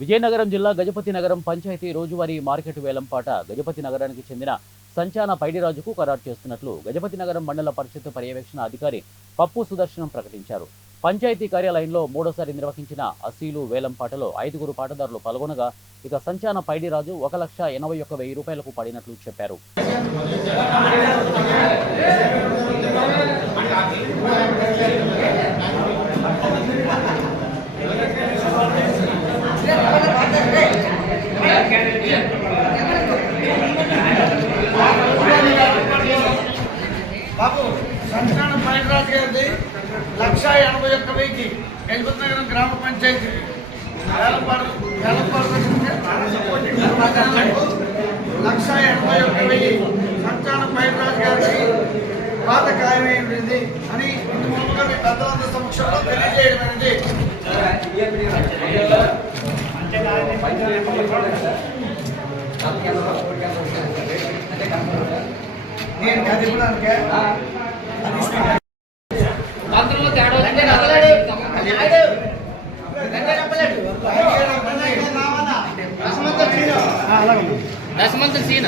విజయనగరం జిల్లా గజపతి నగరం పంచాయతీ రోజువారీ మార్కెట్ వేలంపాట గజపతి నగరానికి చెందిన సంచాన పైడిరాజుకు ఖరారు చేస్తున్నట్లు గజపతి నగరం మండల పరిషత్ పర్యవేక్షణ అధికారి పప్పు సుదర్శనం ప్రకటించారు. పంచాయతీ కార్యాలయంలో మూడోసారి నిర్వహించిన అసీలు వేలంపాటలో 5గురు పాటదారులు పాల్గొనగా ఇక సంచాన పైడిరాజు 1,81,000 రూపాయలకు పడినట్లు చెప్పారు. బాబు సంచాన పైడిరాజు గారిది 1,81,000 గజపతి నగరం గ్రామ పంచాయతీ సంచాన పైడిరాజు గారికి పాత ఖాయమైంది అని ఇంటి ముందుగా మీ పెద్దలందరి సమక్షంలో తెలియజేయడమైనది. నేను కదిపడానికే దశమంతుల సీన్